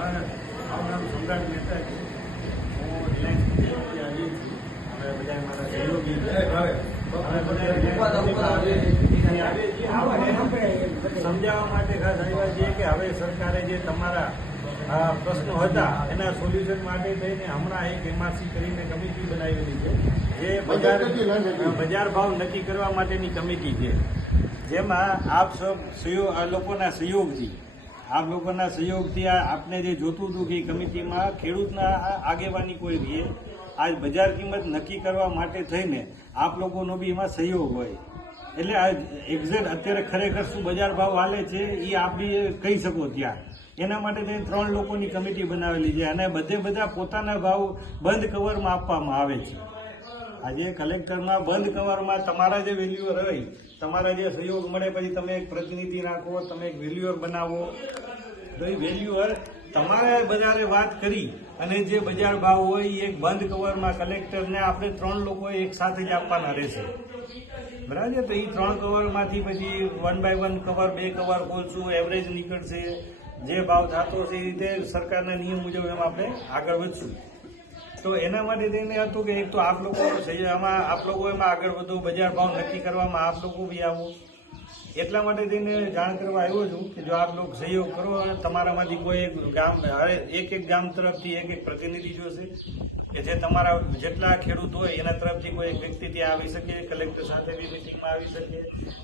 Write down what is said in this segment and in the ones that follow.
મારું નામ સમ્રાટ મહેતા છે. હું રિલાયન્સ આવી છું. હવે બધા મારા સહયોગી સમજાવવા માટે ખાસ આવ્યા છીએ કે હવે સરકારે જે તમારા પ્રશ્નો હતા એના સોલ્યુશન માટે થઈને હમણાં એક એમઆરસી કરીને કમિટી બનાવેલી છે, જે બજાર ભાવ નક્કી કરવા માટેની કમિટી છે, જેમાં આપ સૌ લોકોના સહયોગથી આપને જે જોતું હતું કે કમિટીમાં ખેડૂતના આગેવાની કોઈ રહે, આજ બજાર કિંમત નક્કી કરવા માટે થઈને આપ લોકોનો બી એમાં સહયોગ હોય. એટલે આ એક્ઝેક્ટ અત્યારે ખરેખર શું બજાર ભાવ હાલે છે એ આપ બી કહી શકો ત્યાં. એના માટે થઈને 3 લોકોની કમિટી બનાવેલી છે અને બધા પોતાના ભાવ બંધ કવરમાં આપવામાં આવે છે. આજે કલેક્ટરમાં બંધ કવરમાં તમારા જે વેલ્યુઅર હોય, તમારા જે સહયોગ મળે, પછી તમે એક પ્રતિનિધિ રાખો, તમે એક વેલ્યુઅર બનાવો, તો એ વેલ્યુઅર તમારે બજારે વાત કરી અને જે બજાર ભાવ હોય એ એક બંધ કવરમાં કલેક્ટરને આપણે 3 લોકોએ એક સાથે જ આપવાના રહેશે. બરાબર છે? તો એ 3 કવરમાંથી પછી 1 by 1 કવર 2 કવર ખોલશું, એવરેજ નીકળશે, જે ભાવ થતો છે એ રીતે સરકારના નિયમ મુજબ એમાં આપણે આગળ વધશું. તો એના માટે થઈને હતું કે એક તો આપ લોકો એમાં આગળ વધો, બજાર ભાવ નક્કી કરવામાં આપ લોકો બી આવો. એટલા માટે થઈને જાણ કરવા આવ્યો છું કે જો આપ લોકો સહયોગ કરો અને તમારામાંથી કોઈ એક ગામ તરફથી એક પ્રતિનિધિ જોશે કે જે તમારા જેટલા ખેડૂત હોય એના તરફથી કોઈ એક વ્યક્તિ ત્યાં આવી શકે, કલેક્ટર સાથે બી મિટિંગમાં આવી શકે,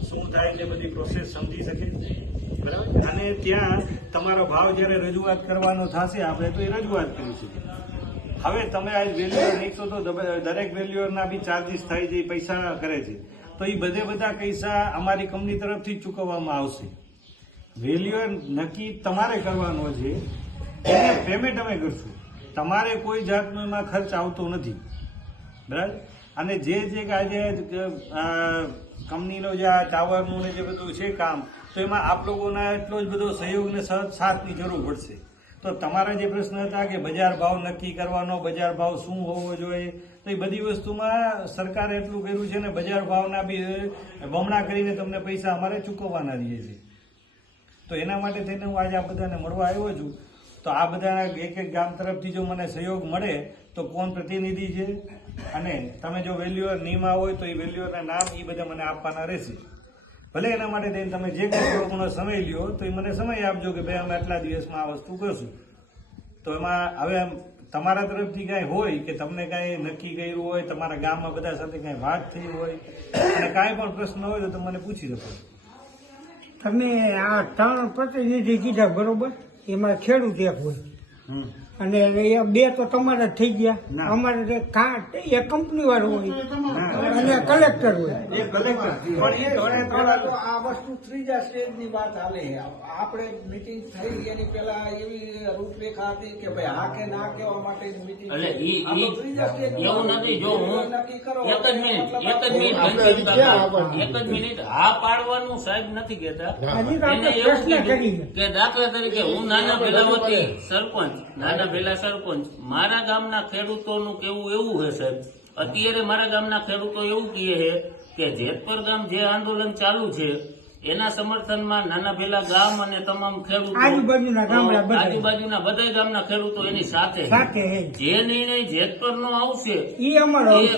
શું થાય તે બધી પ્રોસેસ સમજી શકે. બરાબર? અને ત્યાં તમારો ભાવ જ્યારે રજૂઆત કરવાનો થશે આપણે તો એ રજૂઆત કરીશું. હવે તમે આજ વેલ્યુઅર નીકળો તો દરેક વેલ્યુઅરના બી ચાર્જીસ થાય છે, પૈસા કરે છે, તો એ બધા પૈસા અમારી કંપની તરફથી ચૂકવવામાં આવશે. વેલ્યુઅર નક્કી તમારે કરવાનો છે, એને પેમેન્ટ અમે કરશું. તમારે કોઈ જાતનો એમાં ખર્ચ આવતો નથી. બરાબર? અને જે આજે કંપનીનો જે આ ટાવરનું ને જે બધું છે કામ, તો એમાં આપ લોકોના એટલો જ બધો સહયોગ ને સાથની જરૂર પડશે. તો તમારા જે પ્રશ્ન હતા કે બજાર ભાવ નક્કી કરવાનો, બજાર ભાવ શું હોવો જોઈએ, તો એ બધી વસ્તુમાં સરકારે એટલું કર્યું છે ને બજાર ભાવના બી બમણા કરીને તમને પૈસા અમારે ચૂકવવાના રહીએ છીએ. તો એના માટે થઈને હું આજે આ બધાને મળવા આવ્યો છું. તો આ બધા એક ગામ તરફથી જો મને સહયોગ મળે તો કોણ પ્રતિનિધિ છે અને તમે જો વેલ્યુઅર નિયમા હોય તો એ વેલ્યુઅરના નામ એ બધા મને આપવાના રહેશે. ભલે એના માટે થઈને તમે જે કંઈ થોડોનો સમય લ્યો તો એ મને સમય આપજો કે ભાઈ અમે આટલા દિવસમાં આ વસ્તુ કરશું. તો એમાં હવે તમારા તરફથી કાંઈ હોય કે તમને કાંઈ નક્કી કર્યું હોય, તમારા ગામમાં બધા સાથે કાંઈ વાત થઈ હોય અને કાંઈ પણ પ્રશ્ન હોય તો તમે મને પૂછી શકો. તમે આ 3 પ્રતિનિધિ કીધા બરોબર, એમાં ખેડૂત એક હોય અને એ 2 તો તમારા થઈ ગયા. અમારે એ કંપની વાળો હોય અને કલેક્ટર હોય. આ વસ્તુ ત્રીજા સ્ટેજની વાત હાલે. આપણે મીટિંગ થઈ એની પેલા એવી રૂપરેખા હતી કે ભાઈ હા કે ના કહેવા માટે મીટિંગ. એવું નથી. જો હું એક જ મિનિટ હા પાડવાનું સાહેબ નથી કહેતા. એને એવું કીધું કે દાખલા તરીકે હું નાના ભેલાવતી સરપંચ, મારા ગામના ખેડૂતોનું કેવું એવું છે સાહેબ, અત્યારે મારા ગામના ખેડૂતો એવું કહે છે કે જેતપર ગામ જે આંદોલન ચાલુ છે એના સમર્થનમાં નાના ભેલા ગામ અને તમામ ખેડૂતો, આજુબાજુના બધા ગામના ખેડૂતો એની સાથે જે નિર્ણય જેતપર નો આવશે એ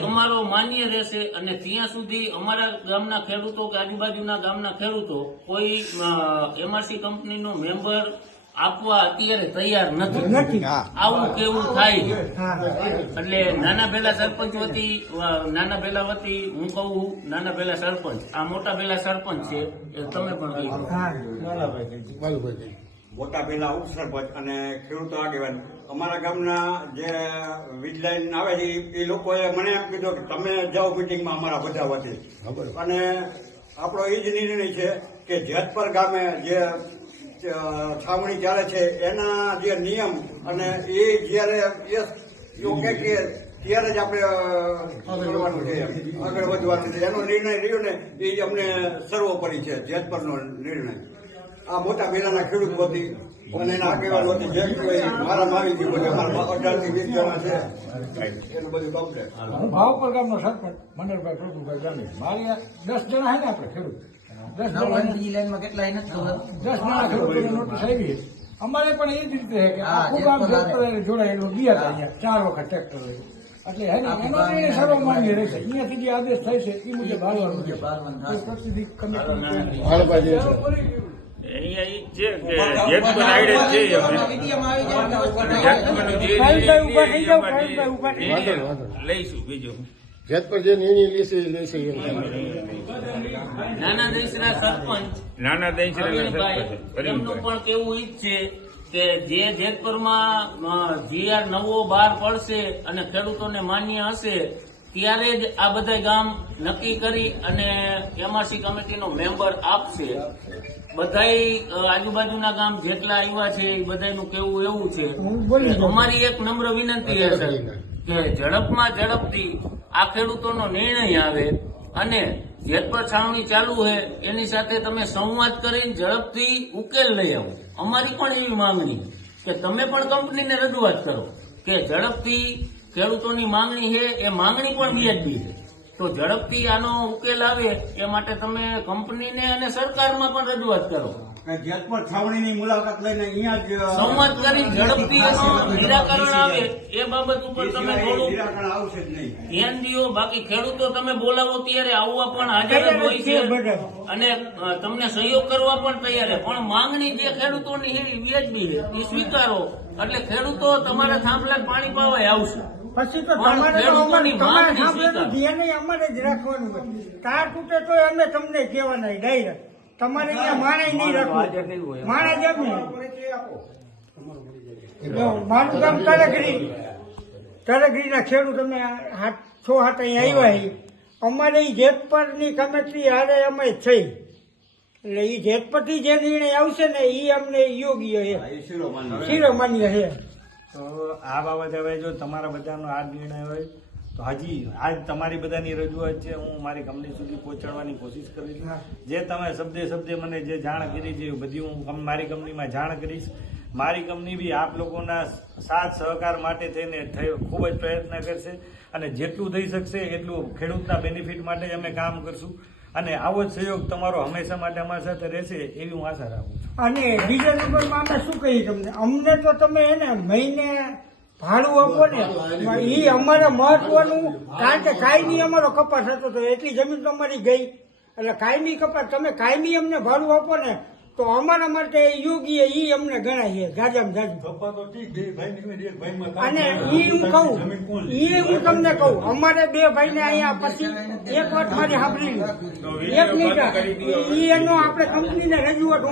અમારો માન્ય રહેશે. અને ત્યાં સુધી અમારા ગામના ખેડૂતો કે આજુબાજુના ગામના ખેડૂતો કોઈ એમઆરસી કંપનીનો મેમ્બર આપવા અત્યારે તૈયાર નથી. આવું કેવું થાય. એટલે નાના ભેલા સરપંચ વતી હું કહું, નાના ભેલા સરપંચ, આ મોટા ભેલા સરપંચ છે, તમે પણ મોટા ભેલા ઉપસરપંચ અને ખેડૂતો આગેવાન અમારા ગામના જે વીજલાઈન આવે છે એ લોકોએ મને એમ કીધું કે તમે જાઓ મિટિંગમાં અમારા બધા વતી. અને આપણો એ જ નિર્ણય છે કે જેતપર ગામે જે છાવણી ચાલે છે એના જે નિયમ અને એ જયારે યોગ્ય કે ત્યારે જ આપણે કરવાનું છે, આગળ વધવાનું છે. એનો નિર્ણય રહ્યો ને એ અમને સર્વોપરી છે, જેતપરનો નિર્ણય. આ મોટા ભેલાના ખેડૂત વતી અને એના આગેવાન વતી જે મારા આવી ગયું બધું અમારા 18 થી 20 જણા છે એનું બધું કમ્પ્લેટ. ભાવપર ગામનો સરપંચ મનોહરભાઈ પ્રભુભાઈ ગાંધી, મારી 10 જણા છે ને આપણે ખેડૂત, 10 જણા 10 જણા ખેડૂતોને નોટિસ આવી અમારે પણ એ જ રીતે છે કે આખું ગામ ટ્રેક્ટર જોડાયેલું ગયા હતા અહીંયા 4 વખત ટ્રેક્ટર એટલે હે ને એનો નિર્ણય સર્વમાન્ય રહેશે. અહીંયાથી જે આદેશ થાય છે એ મુજબ હાલવાનું છે. કોઈ પ્રતિનિધિ કમિટી અહીંયા ઈ છે કે જેતપુર આઈડે છે લઈશું બીજું જેતપુર જે નિર્ણય લેશે નાના દેશના સરપંચ નાના પ્રવીણભાઈ, એમનું પણ કેવું ઈ જ છે કે જે જેતપુરમાં GR નવો બહાર પડશે અને ખેડૂતોને માન્ય હશે ત્યારે જ આ બધા ગામ નક્કી કરી અને MRC કમિટીનો મેમ્બર આપશે. બધાય આજુબાજુના ગામ જેટલા આવ્યા છે એ બધાનું કેવું એવું છે કે અમારી એક નમ્ર વિનંતી છે કે ઝડપમાં ઝડપથી આ ખેડૂતોનો નિર્ણય આવે અને જેતપુર છાવણી ચાલુ છે એની સાથે તમે સંવાદ કરીને ઝડપથી ઉકેલ લઈ આવો. અમારી પણ એવી માંગણી કે તમે પણ કંપનીને રજૂઆત કરો કે ઝડપથી ખેડૂતોની માંગણી છે એ માંગણી પણ વ્યાજબી છે, તો ઝડપથી આનો ઉકેલ આવે એ માટે તમે કંપનીને અને સરકારમાં પણ રજૂઆત કરો. જેતપુર છાવણીની મુલાકાત લઈને અહીંયા જ સંવાદ કરી ઝડપથી એનું નિરાકરણ આવે એ બાબત ઉપર તમે થોડું નિરાકરણ આવશે જ નહીં. ધ્યાન દો. બાકી ખેડૂતો તમે બોલાવો ત્યારે આવવા પણ હાજર જ હોય છે અને તમને સહયોગ કરવા પણ તૈયાર છે, પણ માંગણી જે ખેડૂતોની છે એ વ્યાજબી છે એ સ્વીકારો એટલે ખેડૂતો તમારા થાંભલા પાણી પાવાય આવશે. પછી તો પણ તમારે તો ખેડૂતોની તમારે માંગણી સાંભળેલું ધ્યાન અમારે જ રાખવાનું હોય. તાર તૂટે તો અમે તમને કહેવાના ડાયરેક્ટ. તમારે અહીંયા માણસ નહીં રાખવું. માણસ એમ નહીં. મારું ગામ તરગરી ના ખેડૂત અમે 6-7 અહીંયા આવ્યા છીએ. અમારે એ જેતપુરની કમિટી હારે અમે થઈ એટલે એ જેતપુરથી જે નિર્ણય આવશે ને એ અમને યોગ્ય છે, શિરોમાન્ય છે. તો આ બાબતે હવે જો તમારા બધાનો આ નિર્ણય હોય તો હજી આજ તમારી બધાની રજૂઆત છે, હું મારી કંપની સુધી પહોંચાડવાની કોશિશ કરીશ. જે તમે શબ્દે મને જે જાણ કરી છે બધી હું મારી કંપનીમાં જાણ કરીશ. મારી કંપની બી આપ લોકોના સાથ સહકાર માટે થઈને ખૂબ જ પ્રયત્ન કરશે અને જેટલું થઈ શકશે એટલું ખેડૂતના બેનિફિટ માટે જ અમે કામ કરશું અને આવો જ સહયોગ તમારો હંમેશા માટે અમારી સાથે રહેશે એવી હું આશા રાખું છું. અને બીજા નંબરમાં અમે શું કહીએ તમને, અમને તો તમે એને મહિને ભાડું આપો ને એ અમારે મહત્વનું, કારણ કે કાયમી અમારો કપાસ હતો તો એટલી જમીન તો અમારી ગઈ એટલે કાયમી કપાસ તમે કાયમી અમને ભાડું આપો ને તો અમારા માટે યોગ્ય એ અમને ગણાય છે જાજામાં જાજુ. અને એ હું કહું, એ હું તમને કહું, અમારે 2 ભાઈને અહીંયા પછી એક વાત મારી સાંભળી એક મિનિટ એનો આપણે કંપનીને રજૂઆત